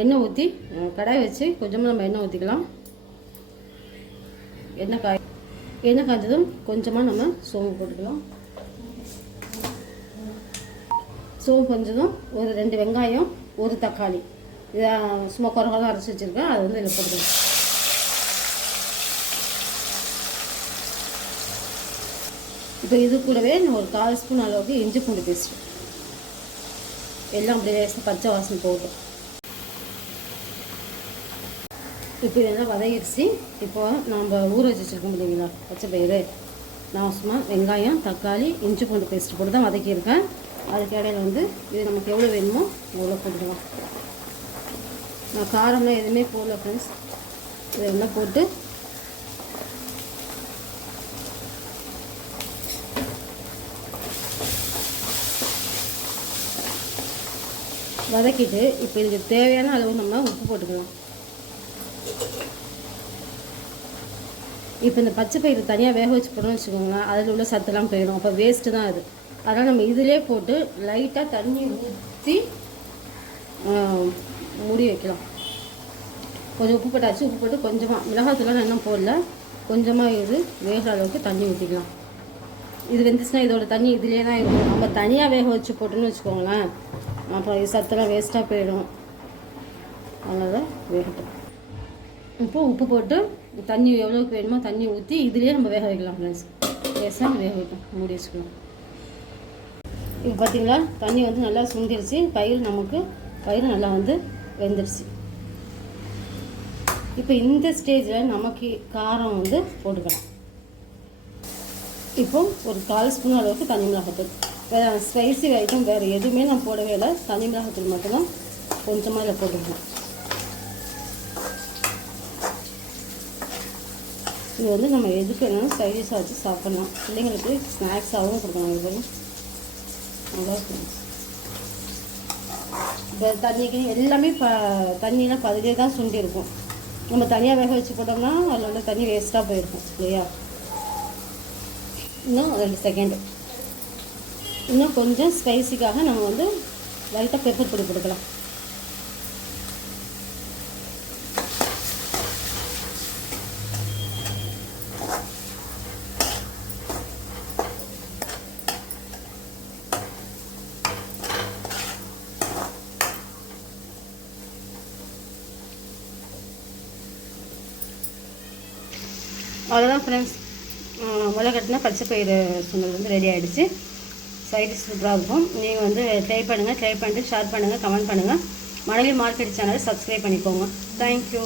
எண்ணெய் ஊற்றி கடாய் வச்சு கொஞ்சமாக நம்ம எண்ணெய் ஊற்றிக்கலாம். எண்ணெய் காய்ச்சதும் கொஞ்சமாக நம்ம சோம்பு போட்டுக்கலாம். சோம்பு கொஞ்சதும் ஒரு 2 வெங்காயம், ஒரு தக்காளி, இதை சும்மா குறைவாக அரைச்சி வச்சுருக்கேன். அதை வந்து இதில் போட்டுக்கலாம். இப்போ இது கூடவே ஒரு 1/4 ஸ்பூன் அளவுக்கு இஞ்சி பூண்டு பேஸ்ட் எல்லாம் அப்படியே பச்சை வாசனை போட்டோம். இப்போ இதெல்லாம் வதங்கிடுச்சு. இப்போ நம்ம ஊற வச்சு வச்சுருக்கோம் இல்லைங்களா பச்சை பயிறு, நான் சும்மா வெங்காயம், தக்காளி, இஞ்சி பூண்டு பேஸ்ட் போட்டு தான் வதக்கியிருக்கேன். அதுக்கு இடையில வந்து இது நமக்கு எவ்வளோ வேணுமோ அவ்வளோ போட்டுக்கலாம். நான் காரம்லாம் எதுவுமே போடல ஃப்ரெண்ட்ஸ். இதெல்லாம் போட்டு வதக்கிட்டு இப்போ இதுக்கு தேவையான அளவு நம்ம உப்பு போட்டுக்கலாம். இப்போ இந்த பச்சை பயிறு தனியாக வேக வச்சு போடணும்னு வச்சுக்கோங்களேன், அதில் உள்ள சத்தெல்லாம் போயிடும். அப்போ வேஸ்ட்டு தான் அது. அதனால் நம்ம இதிலே போட்டு லைட்டாக தண்ணி ஊற்றி மூடி வைக்கலாம். கொஞ்சம் உப்பு போட்டாச்சு. உப்பு போட்டு கொஞ்சமாக மிளகாத்தூள்லாம் இன்னும் போடல, கொஞ்சமாக இது வேகிற அளவுக்கு தண்ணி ஊற்றிக்கலாம். இது வெந்துச்சுன்னா இதோட தண்ணி இதிலே தான் இருக்கும். நம்ம தனியாக வேக வச்சு போட்டோன்னு வச்சுக்கோங்களேன், அப்புறம் இது சத்தெல்லாம் வேஸ்ட்டாக போயிடும். அதனால் வேகட்டும். இப்போ உப்பு போட்டு தண்ணி எவ்வளோக்கு வேணுமோ தண்ணி ஊற்றி இதிலே நம்ம வேக வைக்கலாம் ஃப்ரெண்ட்ஸ். லேசாக வேக வைக்கலாம், மூடி வச்சுக்கலாம். இப்போ பார்த்திங்களா தண்ணி வந்து நல்லா சுண்டிருச்சு. பயிறு நல்லா வந்து வெந்துருச்சு. இப்போ இந்த ஸ்டேஜில் நமக்கு காரம் வந்து போட்டுக்கலாம். இப்போ ஒரு 1/4 ஸ்பூன் அளவுக்கு தனி மிளகாத்தூள். வேறு ஸ்பைசி ஐட்டம் வேறு எதுவுமே நான் போடவே இல்லை. தனி மிளகாத்தூள் மட்டும்தான் கொஞ்சமாக இதில் போட்டுக்கலாம். இது வந்து நம்ம எதுக்கு வேணாலும் சைடிஷாக வச்சு சாப்பிட்லாம். பிள்ளைங்களுக்கு ஸ்நாக்ஸாகவும் கொடுக்கலாம். இது நல்லா இருக்கும். இப்போ தண்ணிக்கு எல்லாமே தண்ணியெலாம் பதிலே தான் சுண்டி இருக்கும். நம்ம தனியாக வேக வச்சு போட்டோம்னா அதில் வந்து தண்ணி வேஸ்ட்டாக போயிருக்கும் இல்லையா. இன்னும் 2 செகண்டு. இன்னும் கொஞ்சம் ஸ்பைசிக்காக நம்ம வந்து லைட்டாக பெப்பர் பொடி போட்டுக்கலாம். அவ்வளோதான் ஃப்ரெண்ட்ஸ், முளைக்கட்டினா பச்சை பயிறு சுண்டல் வந்து ரெடி ஆகிடுச்சு. சைடிஷ் சூப்பராக இருக்கும். நீங்கள் வந்து ட்ரை பண்ணிட்டு ஷேர் பண்ணுங்கள், கமெண்ட் பண்ணுங்கள். மணலி மார்க்கெட் சேனலை சப்ஸ்கிரைப் பண்ணிக்கோங்க. தேங்க்யூ.